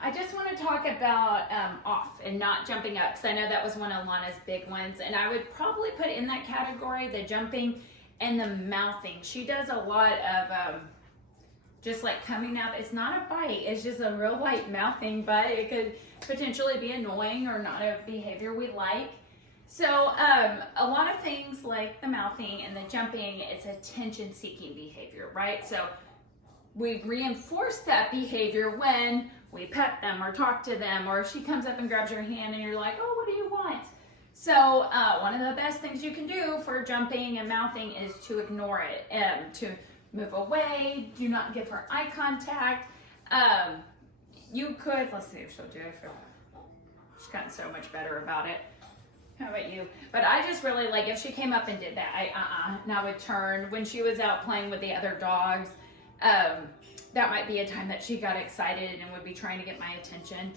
I just want to talk about off and not jumping up, because I know that was one of Lana's big ones, and I would probably put in that category the jumping and the mouthing. She does a lot of just like coming out. It's not a bite, it's just a real light mouthing, but it could potentially be annoying or not a behavior we like. So a lot of things like the mouthing and the jumping, it's attention-seeking behavior, right? So we reinforce that behavior when we pet them or talk to them, or if she comes up and grabs your hand and you're like, oh, what do you want? So one of the best things you can do for jumping and mouthing is to ignore it, to move away, do not give her eye contact. You could, let's see if she'll do it. She's gotten so much better about it. How about you? But I just really like, if she came up and did that, and I would turn. When she was out playing with the other dogs, that might be a time that she got excited and would be trying to get my attention.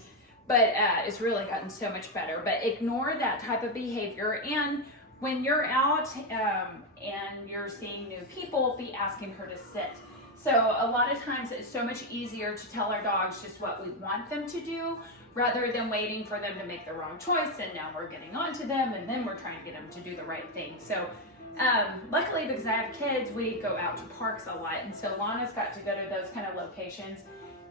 But it's really gotten so much better. But ignore that type of behavior. And when you're out and you're seeing new people, be asking her to sit. So a lot of times it's so much easier to tell our dogs just what we want them to do, rather than waiting for them to make the wrong choice, and now we're getting on to them, and then we're trying to get them to do the right thing. So luckily, because I have kids, we go out to parks a lot, and so Lana's got to go to those kind of locations,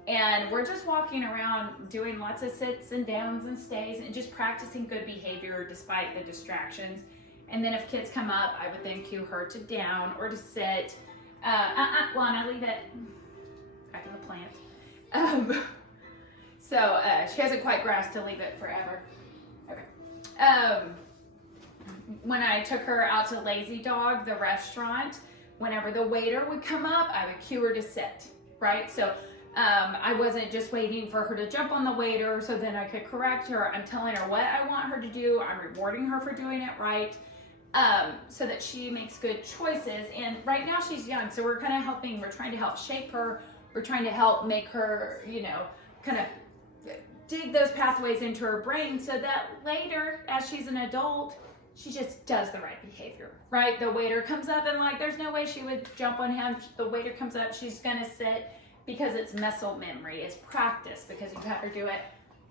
and we're just walking around doing lots of sits and downs and stays and just practicing good behavior despite the distractions. And then if kids come up, I would then cue her to down or to sit. Lana, leave it. Back in the plant. So she hasn't quite grasped to leave it forever. Okay. When I took her out to Lazy Dog, the restaurant, whenever the waiter would come up, I would cue her to sit, right? So I wasn't just waiting for her to jump on the waiter so then I could correct her. I'm telling her what I want her to do. I'm rewarding her for doing it right, so that she makes good choices. And right now she's young, so we're kind of helping. We're trying to help shape her. We're trying to help make her, you know, kind of dig those pathways into her brain so that later, as she's an adult, she just does the right behavior, right? The waiter comes up and like, there's no way she would jump on him. The waiter comes up, she's gonna sit, because it's muscle memory, it's practice, because you've had her do it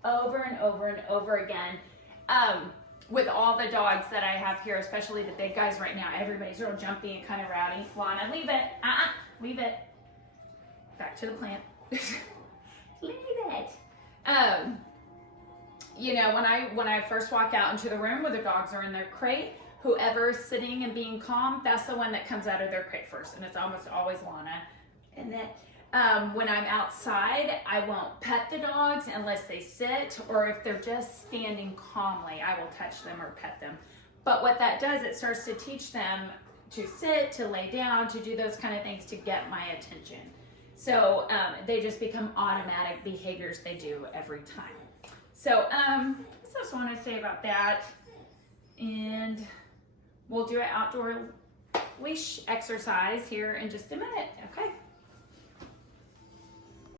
over and over and over again. With all the dogs that I have here, especially the big guys right now, everybody's real jumpy and kind of rowdy. Lana, leave it, leave it. Back to the plant. Leave it. You know, when I first walk out into the room where the dogs are in their crate, whoever's sitting and being calm, that's the one that comes out of their crate first, and it's almost always Lana. And then when I'm outside, I won't pet the dogs unless they sit, or if they're just standing calmly, I will touch them or pet them. But what that does, it starts to teach them to sit, to lay down, to do those kind of things to get my attention. So they just become automatic behaviors they do every time. So that's what I want to say about that. And we'll do an outdoor leash exercise here in just a minute. Okay.